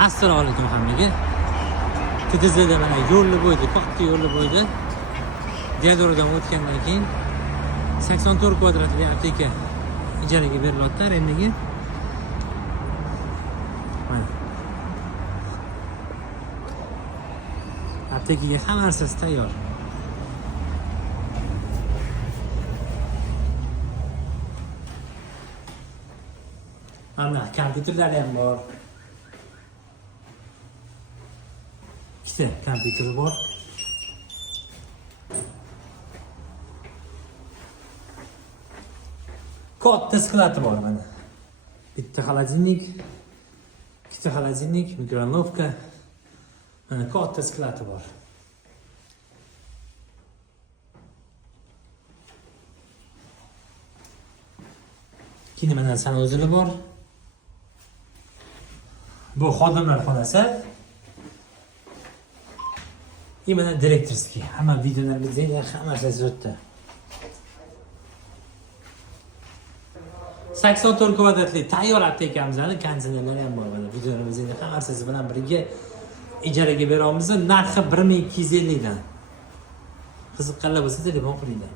Assalomu alaykum hammaga. TTZda mana yo'lni bo'ydi, katta yo'lni bo'ydi. Diadordan o'tgandan keyin 84 kvadratli apteka ijaraga berilyapti arендаga. Mana. Aptekaga hamma narsasi tayyor. Mana kompyuterlar ham bor. İşte kompyuter bor. Katta sklati bor mana. Bitta xolodilnik, ikkita xolodilnik, mikronovka. Mana katta sklati bor. Keyin mana sanozili bor. Bu xodimlar xonasi. Именно директорский. Hamma videolarimizdagi hamma narsasi o'tdi. 84 kvadratli tayyor aptekamizning konditsionerlari ham bor. Mana videolarimizning hamma narsasi bilan birga ijaraga beramiz. Narxi 1250 dan. Qiziqqanlar bo'lsa telefon qilinglar.